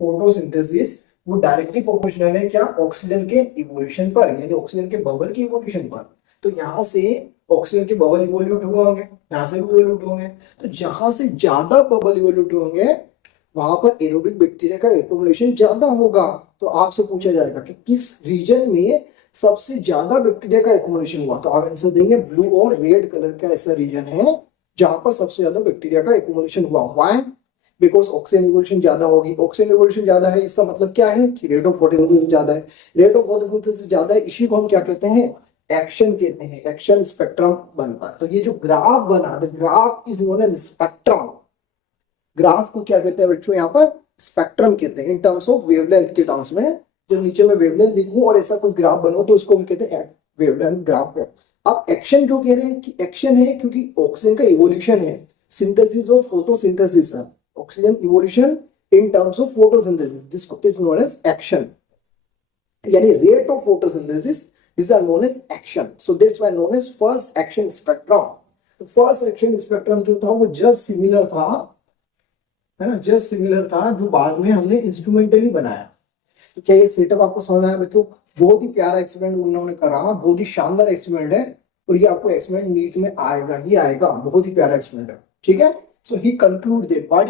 फोटोसिंथेसिस वो डायरेक्टली प्रोपोर्शनल है क्या? ऑक्सीजन के इवोल्यूशन पर, यानी ऑक्सीजन के बबल के इवोल्यूशन पर। तो यहाँ से ऑक्सीजन के बबल इवोल्यूट हुए होंगे, यहाँ से भी इवोल्यूट होंगे, तो जहां से ज्यादा बबल इवोल्यूट होंगे वहां पर एरोबिक बैक्टीरिया का एक्युमुलेशन ज्यादा होगा। तो आपसे पूछा जाएगा कि किस रीजन में सबसे ज्यादा बैक्टीरिया का एक्युमुलेशन हुआ, तो आप आंसर देंगे ब्लू और रेड कलर का ऐसा रीजन है जहां पर सबसे ज्यादा बैक्टीरिया का एक्युमुलेशन हुआ। व्हाई? बिकॉज ऑक्सीजन इवोल्यूशन ज्यादा होगी। ऑक्सीजन इवोल्यूशन ज्यादा है, इसका मतलब क्या है कि रेट ऑफ फोटोसिंथेसिस ज्यादा है। रेट ऑफ फोटोसिंथेसिस ज्यादा है, इसी को हम क्या कहते हैं? एक्शन कहते हैं। एक्शन स्पेक्ट्रम बनता है। तो ये जो ग्राफ बना, the graph is known as spectrum. Graph को क्या कहते हैं बच्चों? यहाँ पर स्पेक्ट्रम कहते हैं, इन टर्म्स ऑफ वेवलेंथ के टर्म्स में। जब नीचे में वेवलेंथ लिखूं और ऐसा कोई ग्राफ बनो तो उसको हम कहते हैं वेवलेंथ ग्राफ है। अब एक्शन जो कह रहे हैं कि एक्शन है क्योंकि ऑक्सीजन का इवोल्यूशन है, सिंथेसिस और फोटोसिंथेसिस है। Oxygen evolution in terms of photosynthesis, जिसको इज नोन एज एक्शन, यानी rate of photosynthesis, this are known as action. So that's why known as first action spectrum. First action spectrum जो था वो just similar था, है ना, just similar था, जो बाद में हमने इंस्ट्रूमेंटली बनाया। तो क्या ये सेटअप आपको समझ आया बच्चों? बहुत ही प्यारा एक्सपेरिमेंट उन्होंने करा, बहुत ही शानदार एक्सपेरिमेंट है, और ये आपको एक्सपेरिमेंट नीट में आएगा ही आएगा, बहुत ही प्यारा एक्सपेरिमेंट है, ठीक है। सो ही कंक्लूड दैट व्हाट,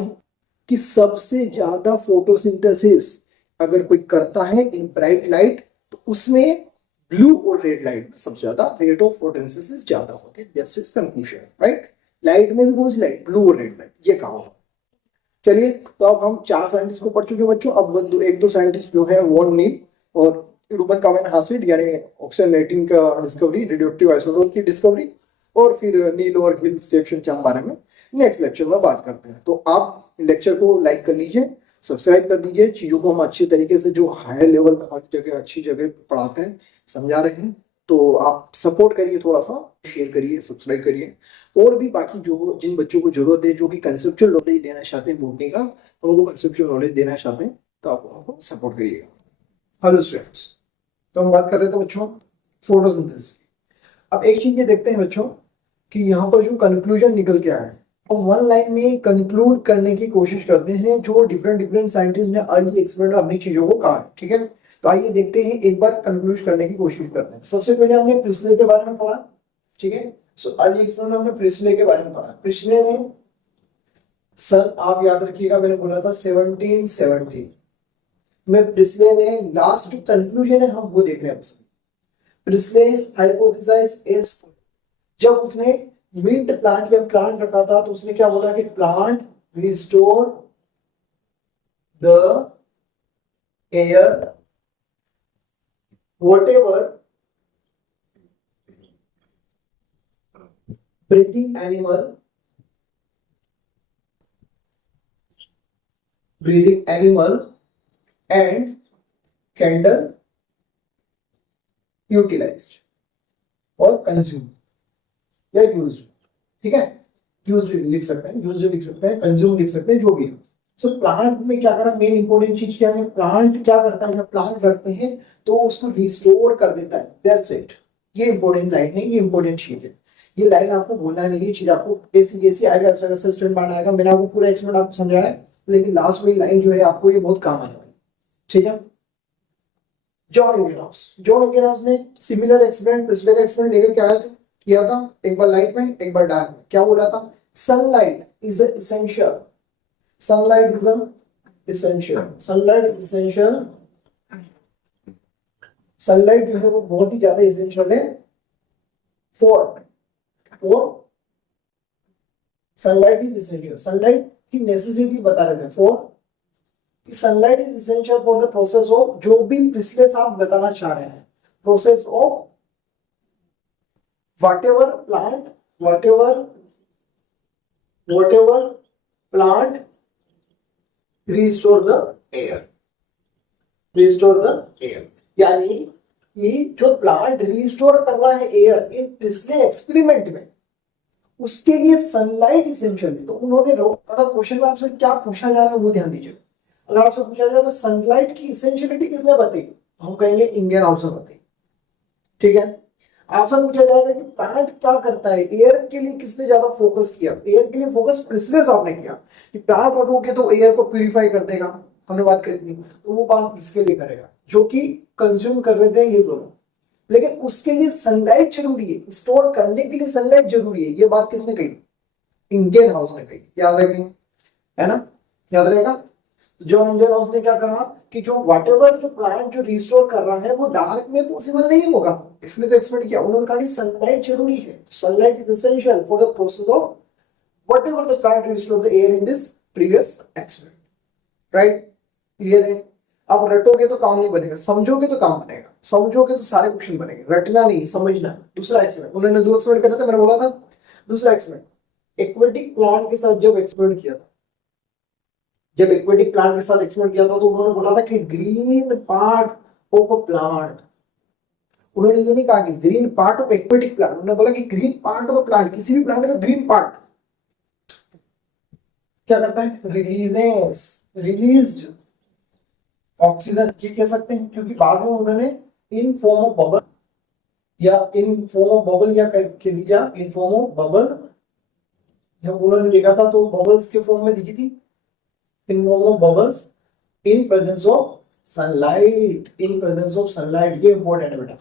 कि सबसे ज्यादा फोटोसिंथेसिस अगर कोई करता है इन ब्राइट लाइट तो उसमें ब्लू और रेड लाइट में सबसे ज्यादा रेट ऑफ फोटोसिंथेसिस ज्यादा होते हैं, that's is conclusion, right. Light में भी कौन सी लाइट, ब्लू और रेड लाइट, ये कहा हुआ। चलिए, तो अब हम 4 साइंटिस्ट को पढ़ चुके हैं बच्चों। अब एक दो साइंटिस्ट जो है वॉन नील और रूबन कामेन हासिड यानी ऑक्सीजन 18 का डिस्कवरी, रेडियोएक्टिव आइसोटोप की डिस्कवरी, और फिर नील और हिल्स रिएक्शन के बारे में नेक्स्ट लेक्चर में बात करते हैं। तो आप लेक्चर को लाइक कर लीजिए, सब्सक्राइब कर दीजिए। चीज़ों को हम अच्छी तरीके से जो हायर लेवल हर जगह अच्छी जगह पढ़ाते हैं, समझा रहे हैं, तो आप सपोर्ट करिए, थोड़ा सा शेयर करिए, सब्सक्राइब करिए। और भी बाकी जो जिन बच्चों को जरूरत है, जो कि कंसेप्चुअल नॉलेज देना चाहते हैं बोलने का, उनको कंसेप्चुअल नॉलेज देना चाहते हैं, तो आप उनको सपोर्ट करिएगा। हेलो स्टूडेंट्स, तो हम बात कर रहे थे बच्चों फोटोसिंथेसिस। अब एक चीज ये देखते हैं बच्चों कि यहाँ पर जो कंक्लूजन निकल के आया है, और वन लाइन में कंक्लूड करने की कोशिश करते हैं जो डिफरेंट डिफरेंट साइंटिस्ट ने अर्ली एक्सपेरिमेंट अपनी चीजों को कहा है, ठीक है। तो आइए देखते हैं, एक बार कंक्लूड करने की कोशिश करते हैं। सबसे पहले हमने प्रिस्ले के बारे में पढ़ा, ठीक है। सो अर्ली एक्सपेरिमेंट हमने प्रिस्ले के बारे में पढ़ा। प्रिस्ले ने सन, आप याद रखिएगा मैंने बोला था 1770 में प्रिस्ले ने लास्ट जो कंक्लूजन है हम वो देख रहे हैं। प्रिस्ले हाइपोथेसाइज इज, जब उसने मिंट प्लांट या प्लांट रखा था तो उसने क्या बोला कि plant restore the air whatever breathing animal and candle utilized और consumed या यूज्ड, ठीक है। यूज्ड लिख सकते हैं, यूज्ड लिख सकते हैं, कंज्यूम लिख सकते हैं, जो भी। सो प्लांट में क्या करना, मेन इंपॉर्टेंट चीज क्या है, प्लांट क्या करता है, जब प्लांट रखते हैं तो उसको रिस्टोर कर देता है, दैट्स इट। ये इंपॉर्टेंट लाइन है, ये इंपॉर्टेंट चीज है। ये लाइन आपको भूलना नहीं, ये चीज आपको ऐसी आएगा, ऐसा स्टूडेंट पार्ट आएगा। मैंने आपको पूरा एक्सपेरिमेंट आपको समझाया है, लेकिन लास्ट में लाइन जो है आपको ये बहुत काम आने वाली, ठीक है। जॉन इंगेनहाउस ने सिमिलर एक्सपेरिमेंट, पिछले का एक्सपेरिमेंट लेकर के आया था, किया था, एक बार लाइट में एक बार डार्क में। क्या बोला था, sunlight is essential, sunlight is essential, sunlight is essential. Sunlight जो है वो बहुत ही ज्यादा एसेंशियल है for sunlight is essential, sunlight की नेसेसिटी बता रहे थे for sunlight is essential for the process of, जो भी पिछले से आप बताना चाह रहे हैं, process of whatever plant restore the air, यानी कि जो प्लांट रिस्टोर कर रहा है एयर इन पिछले एक्सपेरिमेंट में, उसके लिए सनलाइट इसेंशियल है। तो उन्होंने अगर क्वेश्चन में आपसे क्या पूछा जा रहा है वो ध्यान दीजिए। अगर आपसे पूछा जा रहा है सनलाइट की इसेंशियलिटी किसने बताई, हम कहेंगे इंगेनहाउस ने बताई, ठीक है। आपसे पूछा जाएगा कि प्लांट क्या करता है, एयर के लिए किसने ज्यादा फोकस किया, एयर के लिए फोकस प्रिस्ले साहब ने किया कि प्लांट रखोगे तो एयर को प्यूरिफाई कर देगा, हमने बात करी थी। तो वो बात किसके लिए करेगा, जो कि कंज्यूम कर रहे थे ये दोनों, लेकिन उसके लिए सनलाइट जरूरी है, स्टोर करने के लिए सनलाइट जरूरी है। ये बात किसने कही, इंगेनहाउस ने कही, याद रखेंगे, है ना, याद रहेगा। जॉन इंगेनहाउस ने क्या कहा कि जो व्हाटएवर जो प्लांट जो रिस्टोर कर रहा है वो डार्क में पॉसिबल नहीं होगा, इसलिए तो एक्सपेरिमेंट किया। उन्होंने कहा कि सनलाइट जरूरी है, sunlight is essential for the process of whatever the plant restore the air in this previous experiment, right. Clear है। अब रटोगे तो काम नहीं बनेगा, समझोगे तो काम बनेगा, समझोगे तो सारे क्वेश्चन बनेंगे, रटना नहीं समझना। दूसरा एक्सपेरिमेंट उन्होंने 2 एक्सपेरिमेंट करा था, मैंने बोला था। दूसरा एक्सपेरिमेंट एक्वेटिक प्लांट के साथ जब एक्सपेरिमेंट किया था, जब एक्वेटिक प्लांट के साथ एक्सपेरिमेंट किया था तो उन्होंने बोला था कि green part of a plant, उन्होंने ये नहीं कहा कि green part of aquatic plant, उन्होंने बोला कि green part of a plant, किसी भी प्लांट का ग्रीन पार्ट क्या करता है, रिलीज्ड ऑक्सीजन, ये कह सकते हैं, क्योंकि बाद में उन्होंने इन फॉर्म ऑफ बबल या इन फॉर्म ऑफ बबल या कह दिया इन फॉर्म ऑफ बबल, जब उन्होंने देखा था तो बबल्स के फॉर्म में दिखी थी, in form of bubbles in presence of sunlight, in presence of sunlight. ये इंपॉर्टेंट है बेटा,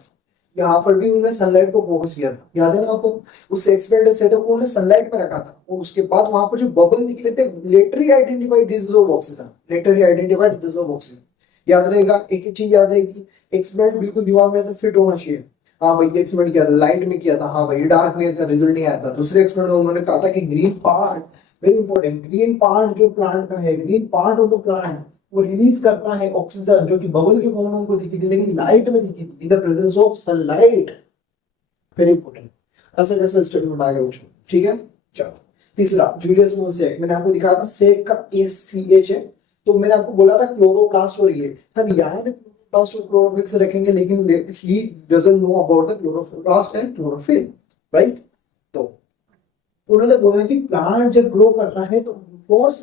यहाँ पर भी उन्होंने सनलाइट को फोकस किया था, याद है ना आपको। उस एक्सपेरिमेंटल सेटअप को उन्होंने सनलाइट में रखा था, और उसके बाद वहां पर जो बबल निकले थे, लेटर ही identified this of oxygen, later ही आइडेंटिफाइड दिस ऑफ ऑक्सीजन। याद रहेगा, एक ही चीज याद रहेगी, एक्सपेरिमेंट बिल्कुल दिमाग में ऐसे फिट होना चाहिए। हाँ भाई ये एक्सपेरिमेंट किया था, लाइट में किया था, हाँ भाई डार्क में था, रिजल्ट नहीं आया था। दूसरे एक्सपेरिमेंट में उन्होंने कहा था कि green part, very important, green part जो प्लांट का है, green part of the plant वो रिलीज करता है ऑक्सीजन, जो कि बबल के फॉर्म में उनको दिखी थी, लेकिन लाइट में दिखी थी, in the presence of sunlight. Very important, ऐसा जैसा स्टेटमेंट आ गया उसको, ठीक है। चलो तीसरा, जूलियस मोसेक, मैंने आपको दिखाया था सेक का एच है, तो मैंने आपको बोला था क्लोरोप्लास्ट और ये हम याद है क्लोरोप्लास्ट और क्लोरोफिल से रखेंगे, लेकिन he doesn't know about the chloroplast and chlorophyll, right. तो उन्होंने बोला कि प्लांट जब ग्रो करता है तो ग्लूकोज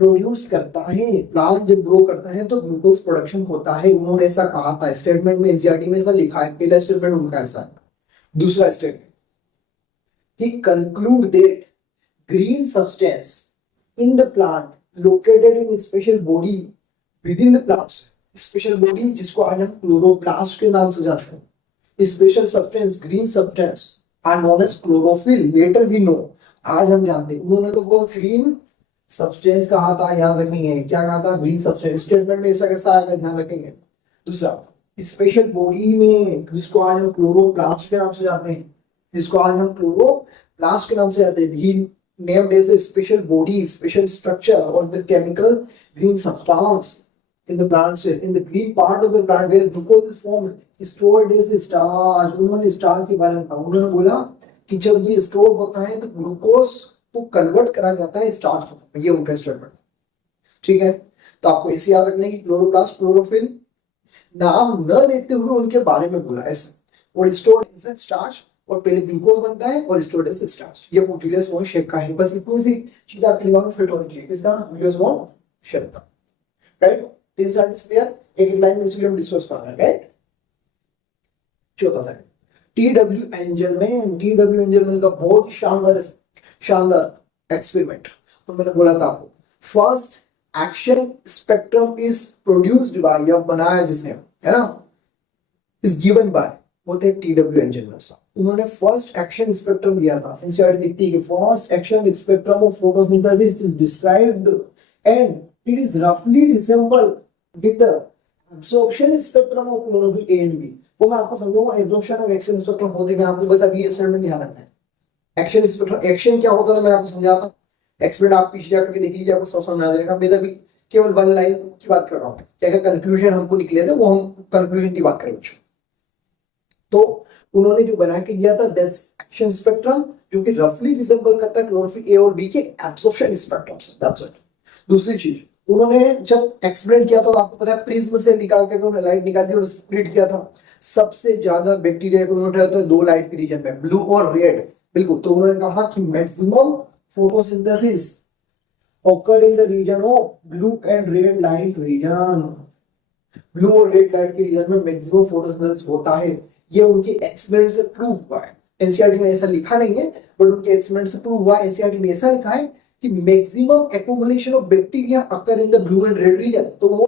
प्रोड्यूस करता है, प्लांट जब ग्रो करता है तो ग्लूकोज प्रोडक्शन होता है, उन्होंने ऐसा कहा था स्टेटमेंट में, एनसीईआरटी में ऐसा लिखा है, पहला स्टेटमेंट उनका ऐसा है। दूसरा statement, he conclude that green substance in the plant located in special body within the plants, special body जिसको आज हम क्लोरोप्लास्ट के नाम से जानते हैं, special substance green substance are known as chlorophyll, later we know, आज हम जानते हैं। उन्होंने तो वो ग्रीन सब्सटेंस कहा था, याद रखेंगे क्या कहा था, ग्रीन सब्सटेंस, स्टेटमेंट में ऐसा कैसा आएगा ध्यान रखेंगे। दूसरा, स्पेशल बॉडी में जिसको आज हम क्लोरोप्लास्ट के नाम से जानते हैं, जिसको आज हम क्लोरोप्लास्ट के नाम से जानते हैं, he named as a special body, special structure और the chemical green substance in the plant cell, in the green part of the plant where glucose is formed, stored as starch। उन्होंने starch के बारे में कहा, उन्होंने बोला कि जब ये स्टोर होता है तो ग्लूकोज को कन्वर्ट करा जाता है स्टार्च में, ये उनका स्टेटमेंट, ठीक है। तो आपको इसे याद रखना है कि क्लोरोप्लास्ट क्लोरोफिल नाम न लेते हुए उनके बारे में बोला ऐसा, और स्टोर्ड एज स्टार्च, और पहले ग्लूकोज बनता है और स्टोर्ड एज स्टार्च, ये जूलियस वॉन शेक का है। बस इतनी सी चीज आपके दिमाग में फिट होनी चाहिए, इसका जूलियस वॉन शेक का, राइट। तीन साइंटिस्ट क्लियर, एक एक लाइन में इसलिए हम डिस्कस कर रहे हैं, राइट। चौथा side, TW Angelman, TW Angelman का बहुत शानदार एक्सपेरिमेंट, तो मैंने बोला था आपको, first action spectrum is produced by, या बनाया जिसने, है ना, इज गिवन बाय, वो थे टीडब्ल्यू एंजलमैन साहब। उन्होंने फर्स्ट एक्शन स्पेक्ट्रम दिया था। एनसीईआरटी लिखती है कि first action spectrum of photosynthesis is described and it is रफली resemble with the absorption spectrum of chlorophyll A and B। वो मैं आपको समझाऊंगा एब्जॉर्प्शन और एक्शन स्पेक्ट्रम होते हैं, आपको बस अभी ये स्टेटमेंट ध्यान रखना है। एक्शन स्पेक्ट्रम, एक्शन क्या होता था मैं आपको समझाता हूँ, एक्सपेरिमेंट आप पीछे जाकर के देख लीजिए, आपको समझ में आ जाएगा। मैं अभी केवल वन लाइन की बात कर रहा हूँ, क्या क्या कंक्लूजन हमको निकले थे वो हम कंक्लूजन की बात करें बच्चों। तो उन्होंने जो बना के दिया था दैट्स एक्शन स्पेक्ट्रम, जो कि रफली रिसेम्बल करता है क्लोरोफिल ए और बी के एब्जॉर्प्शन स्पेक्ट्रम से, दैट्स इट। दूसरी चीज, उन्होंने जब एक्सपेरिमेंट किया था तो आपको पता है प्रिज्म से निकाल के उन्होंने लाइट निकाल दी और स्प्लिट किया था, सबसे ज्यादा बैक्टीरिया को उन्होंने उठाया था दो लाइट के रीजन में, ब्लू और रेड, बिल्कुल। तो उन्होंने कहा कि maximum photosynthesis occur in the region of blue and red light region, blue और रेड लाइट के रीजन में मैक्सिमम फोटोसिंथेसिस होता है, ये उनके एक्सपेरिमेंट से प्रूव हुआ है। एनसीईआरटी ने ऐसा लिखा नहीं है बट उनके एक्सपेरिमेंट से प्रूव हुआ है। एनसीईआरटी ने ऐसा लिखा है कि maximum accumulation of bacteria occur in the blue and red reason. तो वो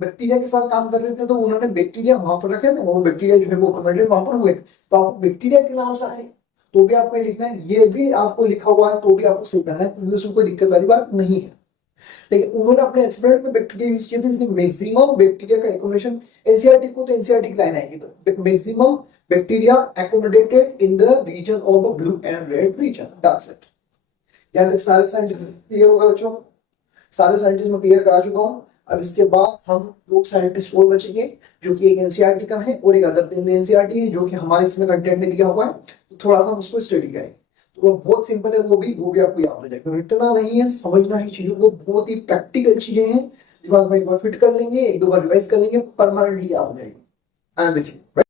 बैक्टीरिया के साथ काम कर रहे थे, तो उन्होंने बैक्टीरिया वहां पर रखे थे, वो बैक्टीरिया जो है वो एक्युमुलेटेड वहां पर हुए। तो आप बैक्टीरिया के नाम से आए तो भी आपको लिखना है, ये भी आपको लिखा हुआ है तो भी आपको सही करना है, क्योंकि उसमें कोई दिक्कत वाली बात नहीं है। लेकिन उन्होंने अपने एक्सपेरिमेंट में बैक्टीरिया यूज किए थे, इसलिए मैक्सिमम बैक्टीरिया का एक्युमुलेशन, एनसीईआरटी को तो एनसीईआरटी की लाइन आएगी, तो maximum bacteria accumulated in the region of blue and red region, that's it. यानी सारे साइंटिस्ट क्लियर होगा बच्चों, सारे साइंटिस्ट में क्लियर करा चुका हूँ। अब इसके बाद हम लोग साइंटिस्ट और बचेंगे, जो कि एक एनसीईआरटी का है और एक अदर एनसीईआरटी है, जो कि हमारे इसमें कंटेंट में दिया हुआ है, तो थोड़ा सा हम उसको स्टडी करेंगे। तो वो बहुत सिंपल है, वो भी आपको याद हो जाएगा, रटना नहीं है, समझना ही चीजों को, बहुत ही प्रैक्टिकल चीजें हैं, दिमाग में एक बार फिट कर लेंगे, एक दो बार रिवाइज कर लेंगे, परमानेंटली याद हो जाएगी। I am with you.